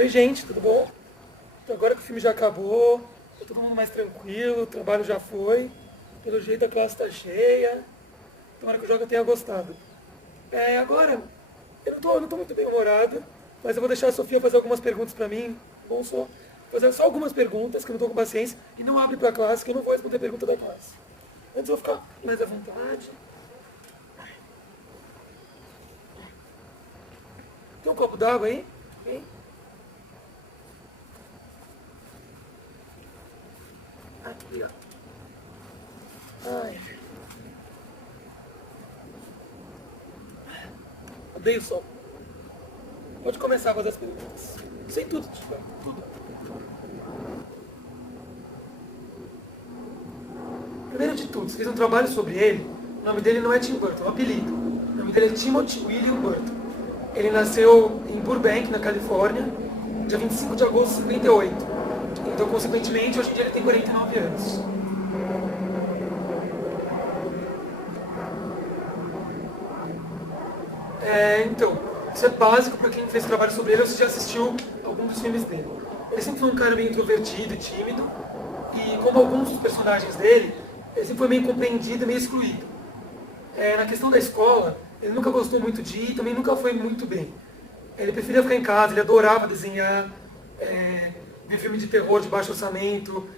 Oi, gente, tudo bom? Então, agora que o filme já acabou, tá todo mundo mais tranquilo, o trabalho já foi, pelo jeito a classe tá cheia, tomara que o jogo tenha gostado. Agora, eu não tô muito bem humorado, mas eu vou deixar a Sofia fazer algumas perguntas pra mim. Bom, só fazer só algumas perguntas, que eu não tô com paciência, e não abre pra classe, que eu não vou responder pergunta da classe. Antes eu vou ficar mais à vontade. Tem um copo d'água aí? Hein? Aqui, ó. Ai, odeio sol. Pode começar a fazer as perguntas. Sei tudo, tipo, tudo. Primeiro de tudo, você fez um trabalho sobre ele. O nome dele não é Tim Burton, é um apelido. O nome dele é Timothy William Burton. Ele nasceu em Burbank, na Califórnia, dia 25 de agosto de 58. Então, consequentemente, hoje em dia ele tem 49 anos. Então, isso é básico para quem fez trabalho sobre ele ou se já assistiu algum dos filmes dele. Ele sempre foi um cara meio introvertido e tímido, e como alguns dos personagens dele, ele sempre foi meio compreendido e meio excluído. Na questão da escola, ele nunca gostou muito de ir e também nunca foi muito bem. Ele preferia ficar em casa, ele adorava desenhar, ver filme de terror de baixo orçamento,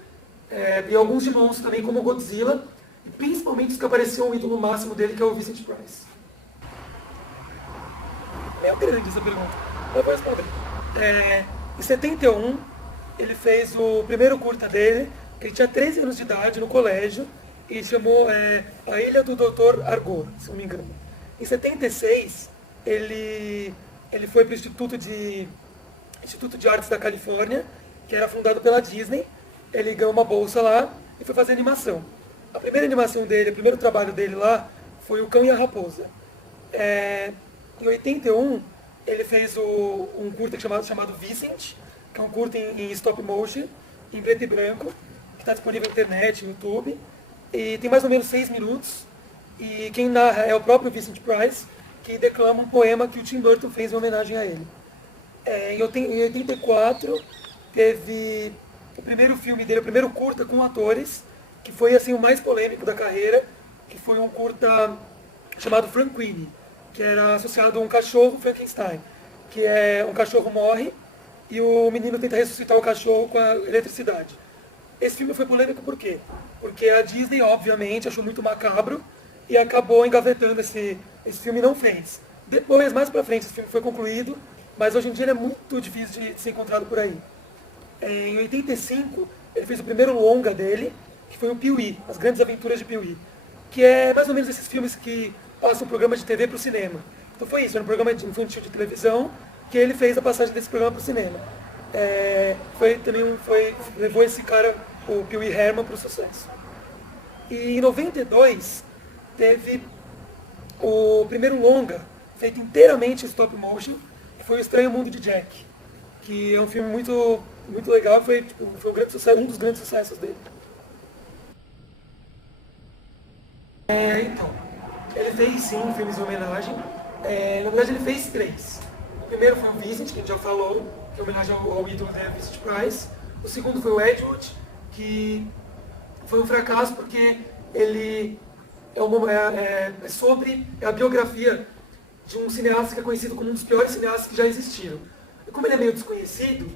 e alguns de monstros também, como Godzilla, e principalmente os que apareciam o ídolo máximo dele, que é o Vincent Price. Meio grande essa pergunta, mas eu vou responder. Em 71, ele fez o primeiro curta dele, que ele tinha 13 anos de idade no colégio, e chamou A Ilha do Dr. Argor, se não me engano. Em 76, ele foi para o Instituto de Artes da Califórnia, que era fundado pela Disney. Ele ganhou uma bolsa lá e foi fazer animação. A primeira animação dele, o primeiro trabalho dele lá, foi O Cão e a Raposa. É, Em 81, ele fez um curta chamado Vicent, que é um curta em stop motion, em preto e branco, que está disponível na internet, no YouTube. E tem mais ou menos 6 minutos. E quem narra é o próprio Vincent Price, que declama um poema que o Tim Burton fez em homenagem a ele. Em 84, teve o primeiro filme dele, o primeiro curta com atores, que foi assim o mais polêmico da carreira, que foi um curta chamado Frankenweenie, que era associado a um cachorro Frankenstein, que é um cachorro morre e o menino tenta ressuscitar o cachorro com a eletricidade. Esse filme foi polêmico por quê? Porque a Disney, obviamente, achou muito macabro e acabou engavetando esse filme e não fez. Depois, mais pra frente, esse filme foi concluído, mas hoje em dia ele é muito difícil de ser encontrado por aí. Em 85, ele fez o primeiro longa dele, que foi o Pee-wee, As Grandes Aventuras de Pee-wee, que é mais ou menos esses filmes que passam um programa de TV para o cinema. Então foi isso, era um programa infantil de televisão que ele fez a passagem desse programa para o cinema. Levou esse cara, o Pee-wee Herman, para o sucesso. E em 92 teve o primeiro longa, feito inteiramente em stop motion, que foi O Estranho Mundo de Jack, que é um filme muito legal, foi um, grande sucesso, um dos grandes sucessos dele. Então, ele fez sim filmes em homenagem. Na verdade, ele fez 3. O primeiro foi o Vincent, que a gente já falou, que é homenagem ao ídolo dele, Vincent Price. O segundo foi o Edward, que foi um fracasso porque ele é a biografia de um cineasta que é conhecido como um dos piores cineastas que já existiram. E como ele é meio desconhecido,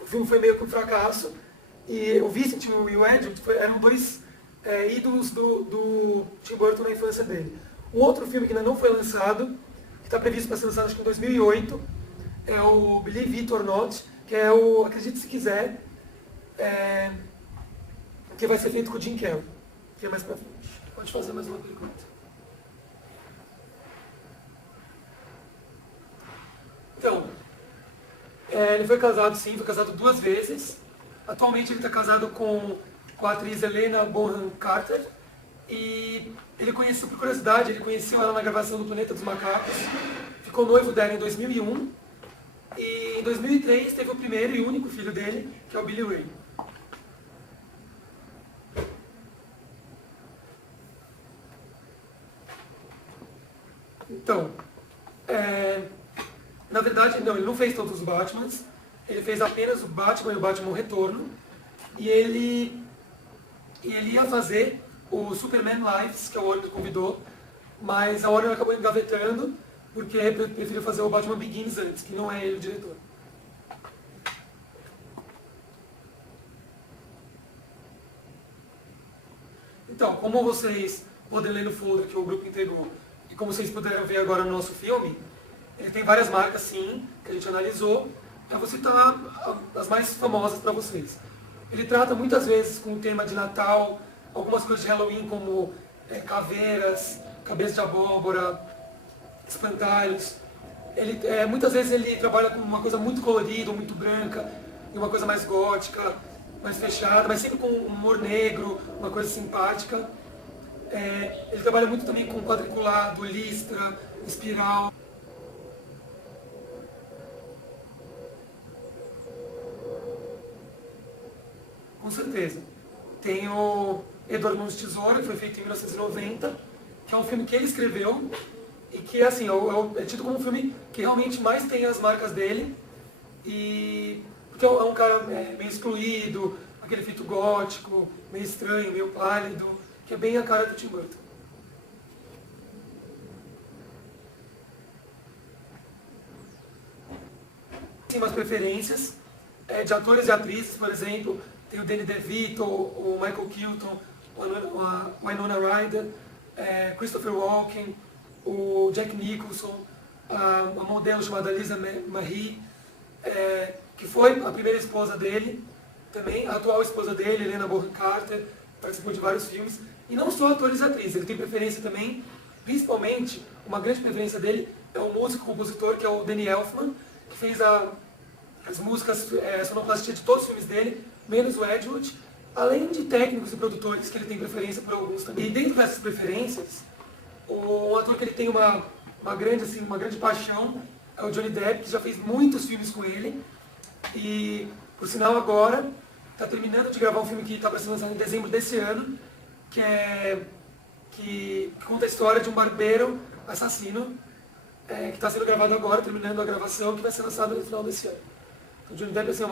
o filme foi meio que um fracasso. E o Vincent e o Edward eram dois ídolos do Tim Burton na infância dele. Um outro filme que ainda não foi lançado, que está previsto para ser lançado acho que em 2008, é o Believe It or Not, que é o Acredite Se Quiser, que vai ser feito com o Jim Carrey, que é mais pra frente. Pode fazer mais uma pergunta. Então, ele foi casado sim, foi casado 2 vezes. Atualmente ele está casado com a atriz Helena Bonham Carter. E ele conheceu, por curiosidade, ele conheceu ela na gravação do Planeta dos Macacos. Ficou noivo dela em 2001. E em 2003 teve o primeiro e único filho dele, que é o Billy Ray. Então, Na verdade, não, ele não fez todos os Batmans, ele fez apenas o Batman e o Batman Retorno, e ele ia fazer o Superman Lives, que a Warner convidou, mas a Warner acabou engavetando, porque preferiu fazer o Batman Begins antes, que não é ele o diretor. Então, como vocês podem ler no folder que o grupo entregou, e como vocês puderam ver agora no nosso filme, ele tem várias marcas, sim, que a gente analisou. Eu vou citar as mais famosas para vocês. Ele trata muitas vezes com o tema de Natal, algumas coisas de Halloween, como caveiras, cabeça de abóbora, espantalhos. Muitas vezes ele trabalha com uma coisa muito colorida, muito branca, e uma coisa mais gótica, mais fechada, mas sempre com um humor negro, uma coisa simpática. Ele trabalha muito também com quadriculado, listra, espiral. Com certeza. Tem o Edward Mãos de Tesoura, que foi feito em 1990, que é um filme que ele escreveu e que assim, é tido como um filme que realmente mais tem as marcas dele. Porque é um cara meio excluído, aquele feito gótico, meio estranho, meio pálido, que é bem a cara do Tim Burton. Tem umas preferências de atores e atrizes, por exemplo, tem o Danny DeVito, o Michael Keaton, a Winona Ryder, Christopher Walken, o Jack Nicholson, uma modelo chamada Lisa Marie, que foi a primeira esposa dele, também a atual esposa dele, Helena Bonham Carter, participou de vários filmes, e não só atores e atrizes, ele tem preferência também, principalmente, uma grande preferência dele é o músico, compositor, que é o Danny Elfman, que fez as músicas, sonoplastia de todos os filmes dele, menos o Edward, além de técnicos e produtores que ele tem preferência por alguns também. E dentro dessas preferências, um ator que ele tem uma grande paixão é o Johnny Depp, que já fez muitos filmes com ele. E, por sinal, agora está terminando de gravar um filme que está para ser lançado em dezembro desse ano, que conta a história de um barbeiro assassino, que está sendo gravado agora, terminando a gravação, que vai ser lançado no final desse ano. Então, o Johnny Depp é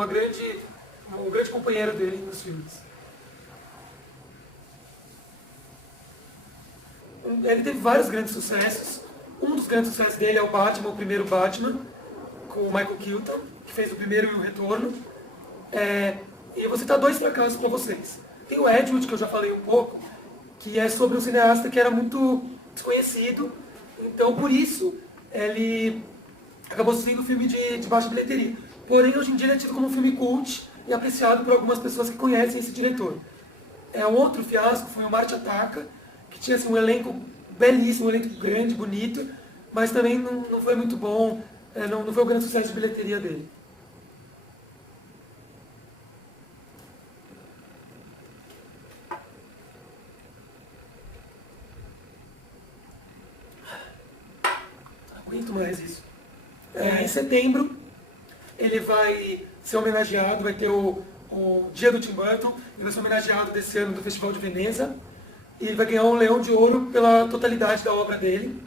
um grande companheiro dele nos filmes. Ele teve vários grandes sucessos. Um dos grandes sucessos dele é o Batman, o primeiro Batman, com o Michael Keaton, que fez o primeiro e o retorno. E eu vou citar dois fracassos para vocês. Tem o Edward, que eu já falei um pouco, que é sobre um cineasta que era muito desconhecido. Então, por isso, ele acabou sendo um filme de baixa bilheteria. Porém, hoje em dia ele é tido como um filme cult e apreciado por algumas pessoas que conhecem esse diretor. Um outro fiasco foi o Marte Ataca, que tinha assim, um elenco belíssimo, um elenco grande, bonito, mas também não foi muito bom, não foi o grande sucesso de bilheteria dele. Não aguento mais isso. Em setembro, ele vai ser homenageado, vai ter o Dia do Tim Burton, ele vai ser homenageado desse ano do Festival de Veneza, e ele vai ganhar um Leão de Ouro pela totalidade da obra dele.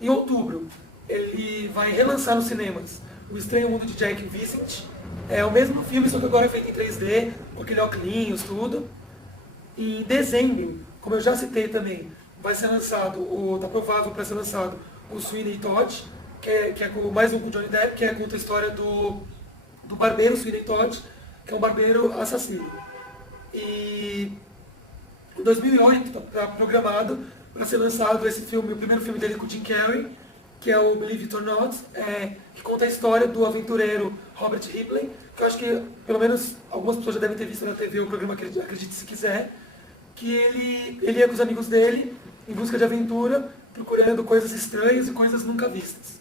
Em outubro, ele vai relançar nos cinemas O Estranho Mundo de Jack Vincent. É o mesmo filme, só que agora é feito em 3D, com aquele óculos, tudo. E em dezembro, como eu já citei também, vai ser lançado, está provável para ser lançado, o Sweeney Todd, que é mais um com o Johnny Depp, que conta a história do barbeiro Sweeney Todd, que é um barbeiro assassino. E em 2008 está programado para ser lançado esse filme, o primeiro filme dele com o Jim Carrey, que é o Believe It or Not, que conta a história do aventureiro Robert Ripley, que eu acho que pelo menos algumas pessoas já devem ter visto na TV o programa Acredite Se Quiser, que ele ia com os amigos dele em busca de aventura, procurando coisas estranhas e coisas nunca vistas.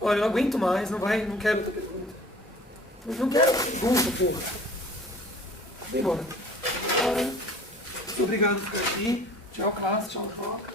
Olha, eu não aguento mais, não quero outra pergunta. Não quero pergunta, porra. Vem embora. Muito obrigado por ficar aqui. Tchau, classe. Tchau, troca.